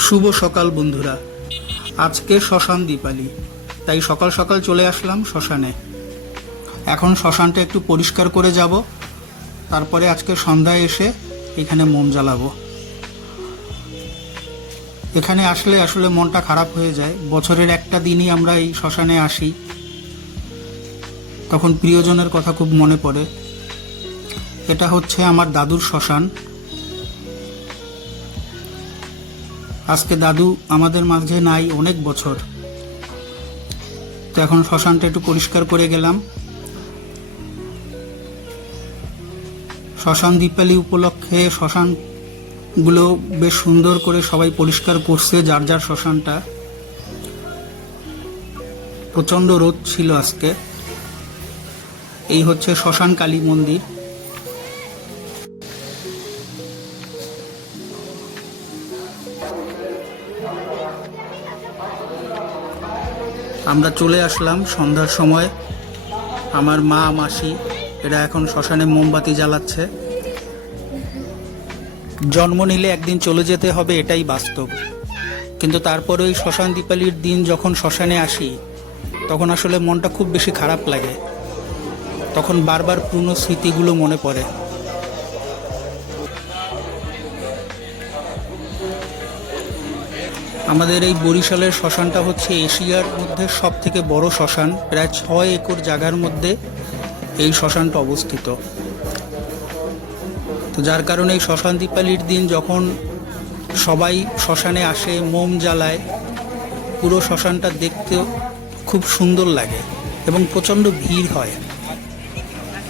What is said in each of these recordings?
শুভ সকাল বন্ধুরা। আজকে শ্মশান দীপালি, তাই সকাল সকাল চলে আসলাম শ্মশানে। এখন শ্মশানটা একটু পরিষ্কার করে যাব, তারপরে আজকে সন্ধ্যায় এসে এখানে মোম জ্বালাবো। এখানে আসলে আসলে মনটা খারাপ হয়ে যায়। বছরের একটা দিনই আমরা এই শ্মশানে আসি, তখন প্রিয়জনের কথা খুব মনে পড়ে। এটা হচ্ছে আমার দাদুর শ্মশান। আজকে দাদু আমাদের মাঝে নাই অনেক বছর, তো এখন শ্মশানটা একটু পরিষ্কার করে গেলাম। শ্মশান দীপালি উপলক্ষে শ্মশানগুলো বেশ সুন্দর করে সবাই পরিষ্কার করছে, যার যার শ্মশানটা। প্রচণ্ড রোদ ছিল আজকে। এই হচ্ছে শ্মশান কালী মন্দির। আমরা চলে আসলাম সন্ধ্যার সময়। আমার মা মাসি এরা এখন শ্মশানে মোমবাতি জ্বালাচ্ছে। জন্ম নিলে একদিন চলে যেতে হবে, এটাই বাস্তব। কিন্তু তারপরে ওই শ্মশান দীপালির দিন যখন শ্মশানে আসি, তখন আসলে মনটা খুব বেশি খারাপ লাগে। তখন বারবার পুরনো স্মৃতিগুলো মনে পড়ে। আমাদের এই বরিশালের শ্মশানটা হচ্ছে এশিয়ার মধ্যে সব থেকে বড় শ্মশান। প্রায় 6 একর জায়গার মধ্যে এই শ্মশানটা অবস্থিত। তো যার কারণে এই শ্মশান দীপালির দিন যখন সবাই শ্মশানে আসে, মোম জ্বালায়, পুরো শ্মশানটা দেখতে খুব সুন্দর লাগে এবং প্রচণ্ড ভিড় হয়।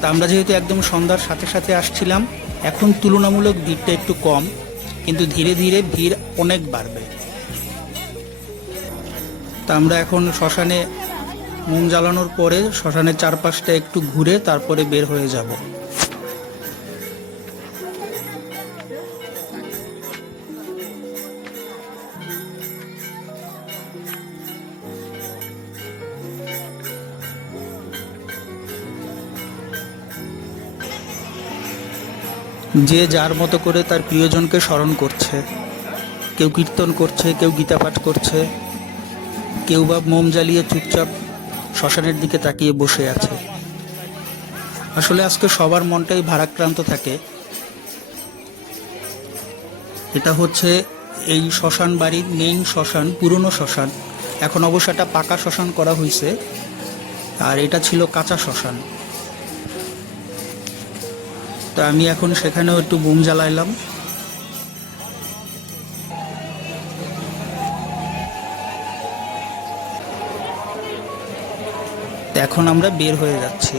তা আমরা যেহেতু একদম সন্ধ্যার সাথে সাথে আসছিলাম, এখন তুলনামূলক ভিড়টা একটু কম, কিন্তু ধীরে ধীরে ভিড় অনেক বাড়বে। তা আমরা এখন শ্মশানে মোম জ্বালানোর পরে শ্মশানের চারপাশটা একটু ঘুরে তারপরে বের হয়ে যাব। যে যার মতো করে তার প্রিয়জনকে স্মরণ করছে। কেউ কীর্তন করছে, কেউ গীতাপাঠ করছে, কেউ বা মোম জ্বালিয়ে চুপচাপ শ্মশানের দিকে তাকিয়ে বসে আছে। আসলে আজকে সবার মনটাই ভারাক্রান্ত থাকে। এটা হচ্ছে এই শ্মশান বাড়ির মেইন শ্মশান, পুরনো শ্মশান। এখন অবশ্য এটা পাকা শ্মশান করা হয়েছে, আর এটা ছিল কাঁচা শ্মশান। তো আমি এখন সেখানেও একটু মোম জ্বালাইলাম। এখন আমরা বের হয়ে যাচ্ছি।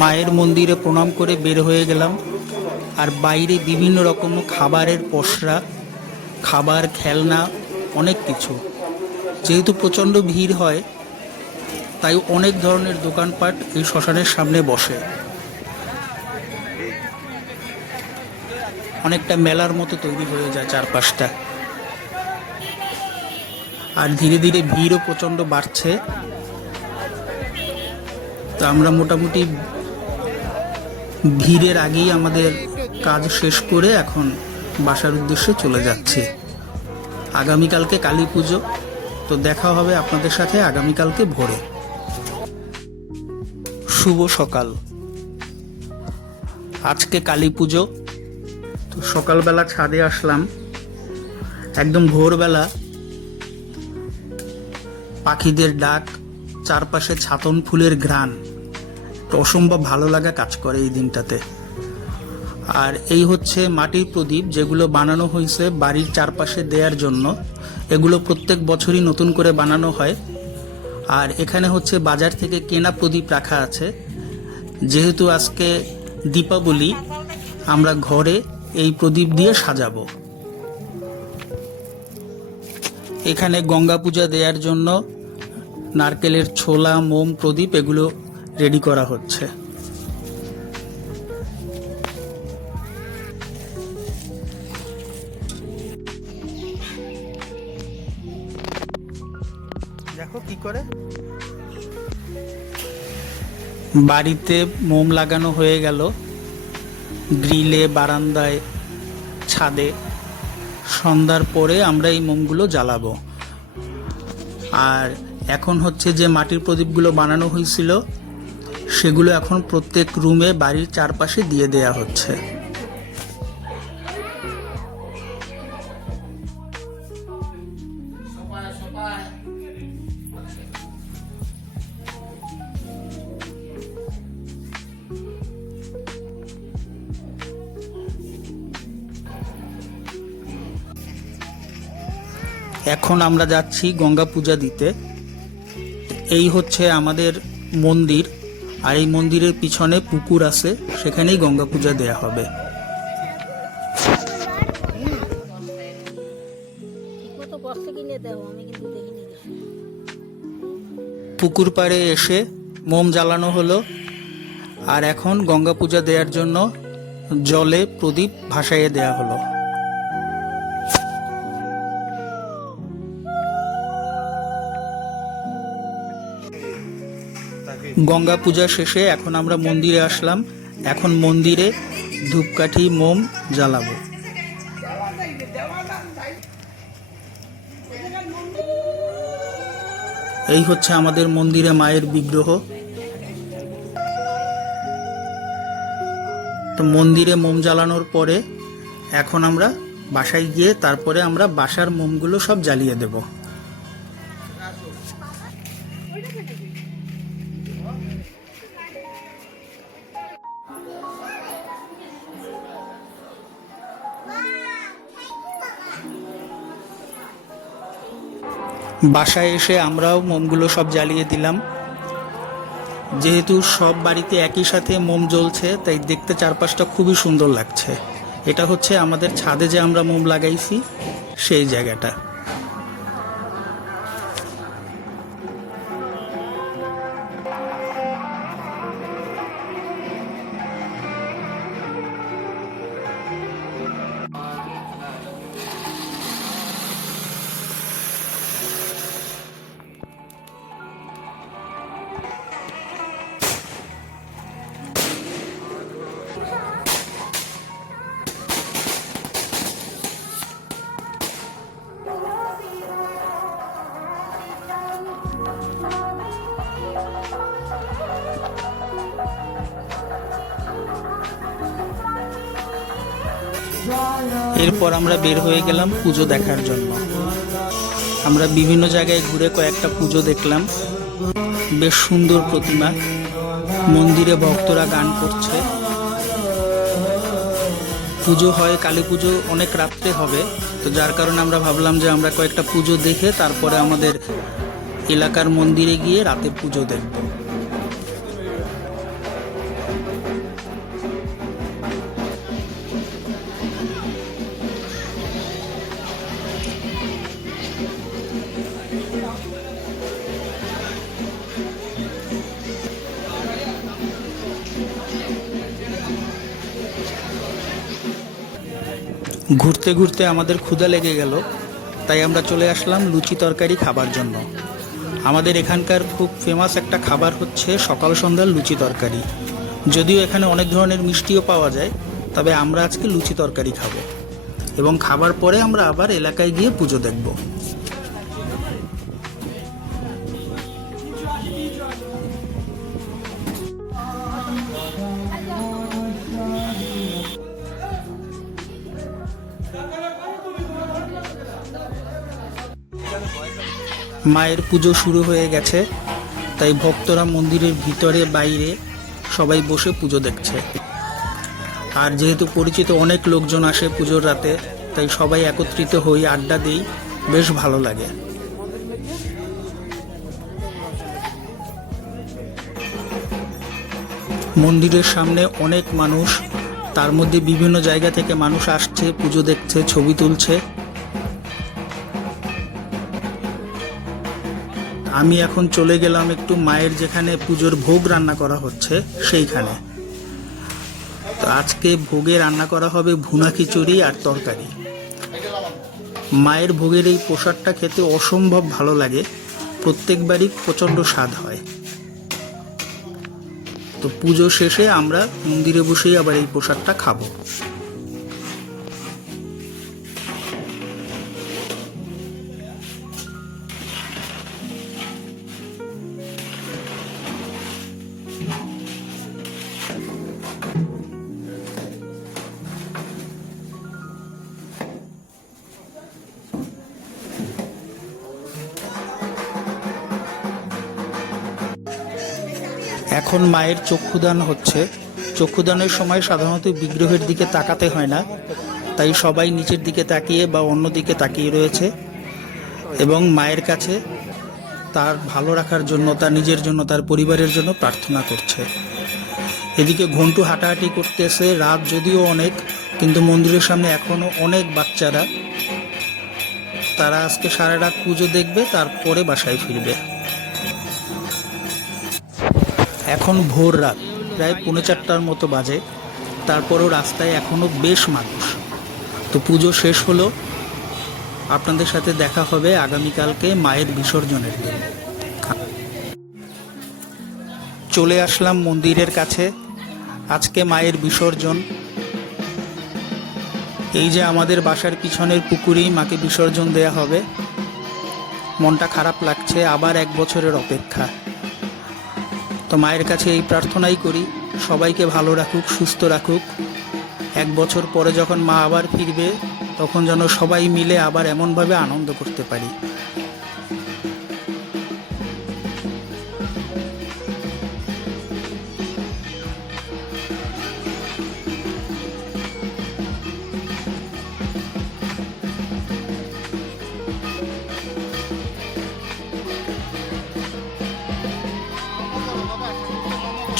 মায়ের মন্দিরে প্রণাম করে বের হয়ে গেলাম। আর বাইরে বিভিন্ন রকম খাবারের পসরা, খাবার, খেলনা, অনেক কিছু। যেহেতু প্রচণ্ড ভিড় হয়, তাই অনেক ধরনের দোকানপাট এই শ্মশানের সামনে বসে। অনেকটা মেলার মতো তৈরি হয়ে যায় চারপাশটা। আর ধীরে ধীরে ভিড়ও প্রচণ্ড বাড়ছে। তো আমরা মোটামুটি ভিড়ের আগেই আমাদের কাজ শেষ করে এখন বাসার উদ্দেশ্যে চলে যাচ্ছি। আগামীকালকে কালী পুজো, তো দেখা হবে আপনাদের সাথে আগামীকালকে ভোরে। শুভ সকাল। আজকে কালী পুজো, তো সকালবেলা ছাদে আসলাম। একদম ভোরবেলা পাখিদের ডাক, চারপাশে ছাতন ফুলের ঘ্রাণ, অসম্ভব ভালো লাগা কাজ করে এই দিনটাতে। আর এই হচ্ছে মাটির প্রদীপ, যেগুলো বানানো হয়েছে বাড়ির চারপাশে দেওয়ার জন্য। এগুলো প্রত্যেক বছরই নতুন করে বানানো হয়। আর এখানে হচ্ছে বাজার থেকে কেনা প্রদীপ রাখা আছে। যেহেতু আজকে দীপাবলি, আমরা ঘরে এই প্রদীপ দিয়ে সাজাবো। এখানে গঙ্গা পূজা দেওয়ার জন্য নারকেলের ছোলা, মোম, প্রদীপ এগুলো রেডি করা হচ্ছে। দেখো কি করে। বাড়িতে মোম লাগানো হয়ে গেল, গ্রিলে, বারান্দায়, ছাদে। সন্ধ্যার পরে আমরা এই মোমগুলো জ্বালাবো। আর এখন হচ্ছে যে মাটির প্রদীপগুলো বানানো হয়েছিল সেগুলো এখন প্রত্যেক রুমে বাড়ির চারপাশে দিয়ে দেয়া হচ্ছে। এখন আমরা যাচ্ছি গঙ্গা পূজা দিতে। এই হচ্ছে আমাদের মন্দির, আর এই মন্দিরের পিছনে পুকুর আছে, সেখানেই গঙ্গা পূজা দেয়া হবে। পুকুর পাড়ে এসে মোম জ্বালানো হলো, আর এখন গঙ্গা পূজা দেওয়ার জন্য জলে প্রদীপ ভাসাইয়ে দেয়া হলো। গঙ্গা পূজা শেষে এখন আমরা মন্দিরে আসলাম। এখন মন্দিরে ধূপকাঠি, মোম জ্বালাবো। এই হচ্ছে আমাদের মন্দিরে মায়ের বিগ্রহ। তো মন্দিরে মোম জ্বালানোর পরে এখন আমরা বাসায় গিয়ে তারপরে আমরা বাসার মোমগুলো সব জ্বালিয়ে দেব। বাসায় এসে আমরাও মোমগুলো সব জ্বালিয়ে দিলাম। যেহেতু সব বাড়িতে একই সাথে মোম জ্বলছে, তাই দেখতে চারপাশটা খুবই সুন্দর লাগছে। এটা হচ্ছে আমাদের ছাদে যে আমরা মোম লাগাইছি সেই জায়গাটা। এরপর আমরা বের হয়ে গেলাম পুজো দেখার জন্য। আমরা বিভিন্ন জায়গায় ঘুরে কয়েকটা পুজো দেখলাম। বেশ সুন্দর প্রতিমা, মন্দিরে ভক্তরা গান করছে। পুজো হয়, কালী পুজো অনেক রাত্রে হবে, তো যার কারণে আমরা ভাবলাম যে আমরা কয়েকটা পুজো দেখে তারপরে আমাদের এলাকার মন্দিরে গিয়ে রাতের পুজো দেখব। ঘুরতে ঘুরতে আমাদের ক্ষুধা লেগে গেল, তাই আমরা চলে আসলাম লুচি তরকারি খাবার জন্য। আমাদের এখানকার খুব ফেমাস একটা খাবার হচ্ছে সকাল সন্ধ্যার লুচি তরকারি। যদিও এখানে অনেক ধরনের মিষ্টিও পাওয়া যায়, তবে আমরা আজকে লুচি তরকারি খাবো এবং খাবার পরে আমরা আবার এলাকায় গিয়ে পুজো দেখব। মায়ের পুজো শুরু হয়ে গেছে, তাই ভক্তরা মন্দিরের ভিতরে বাইরে সবাই বসে পুজো দেখছে। আর যেহেতু পরিচিত অনেক লোকজন আসে পুজোর রাতে, তাই সবাই একত্রিত হই, আড্ডা দিই, বেশ ভালো লাগে। মন্দিরের সামনে অনেক মানুষ, তার মধ্যে বিভিন্ন জায়গা থেকে মানুষ আসছে, পুজো দেখছে, ছবি তুলছে। আমি এখন চলে গেলাম একটু মায়ের যেখানে পুজোর ভোগ রান্না করা হচ্ছে সেইখানে। তো আজকে ভোগে রান্না করা হবে ভুনা খিচুড়ি আর তরকারি। মায়ের ভোগের এই প্রসাদটা খেতে অসম্ভব ভালো লাগে, প্রত্যেকবারই প্রচণ্ড স্বাদ হয়। তো পুজো শেষে আমরা মন্দিরে বসেই আবার এই প্রসাদটা খাবো। এখন মায়ের চক্ষুদান হচ্ছে। চক্ষুদানের সময় সাধারণত বিগ্রহের দিকে তাকাতে হয় না, তাই সবাই নিচের দিকে তাকিয়ে বা অন্য দিকে তাকিয়ে রয়েছে এবং মায়ের কাছে তার ভালো রাখার জন্য, তার নিজের জন্য, তার পরিবারের জন্য প্রার্থনা করছে। এদিকে ঘন্টু হাঁটাহাঁটি করতেছে। রাত যদিও অনেক, কিন্তু মন্দিরের সামনে এখনো অনেক বাচ্চারা, তারা আজকে সারা রাত পুজো দেখবে, তারপরে বাসায় ফিরবে। এখন ভোর রাত, প্রায় 4:30 মতো বাজে। তারপরও রাস্তায় এখনো বেশ মানুষ। তো পুজো শেষ হলো, আপনাদের সাথে দেখা হবে আগামীকালকে মায়ের বিসর্জনের দিন। চলে আসলাম মন্দিরের কাছে। আজকে মায়ের বিসর্জন। এই যে আমাদের বাসার পিছনের পুকুরেই মাকে বিসর্জন দেয়া হবে। মনটা খারাপ লাগছে, আবার 1 বছরের অপেক্ষা। তো মায়ের কাছে এই প্রার্থনাই করি, সবাইকে ভালো রাখুক, সুস্থ রাখুক। 1 বছর পরে যখন মা আবার ফিরবে, তখন যেন সবাই মিলে আবার এমনভাবে আনন্দ করতে পারি।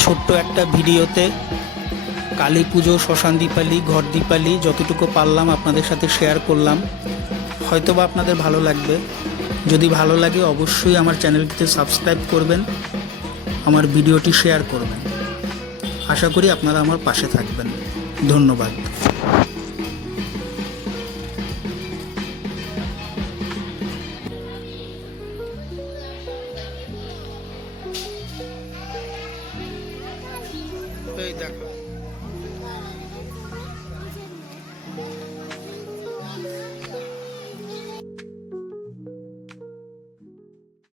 ছোট্ট একটা ভিডিওতে কালী পুজো, শ্মশান দীপালি, ঘর দীপালি যতটুকু পারলাম আপনাদের সাথে শেয়ার করলাম। হয়তোবা আপনাদের ভালো লাগবে। যদি ভালো লাগে অবশ্যই আমার চ্যানেলটিতে সাবস্ক্রাইব করবেন, আমার ভিডিওটি শেয়ার করবেন। আশা করি আপনারা আমার পাশে থাকবেন। ধন্যবাদ। এই দেখো।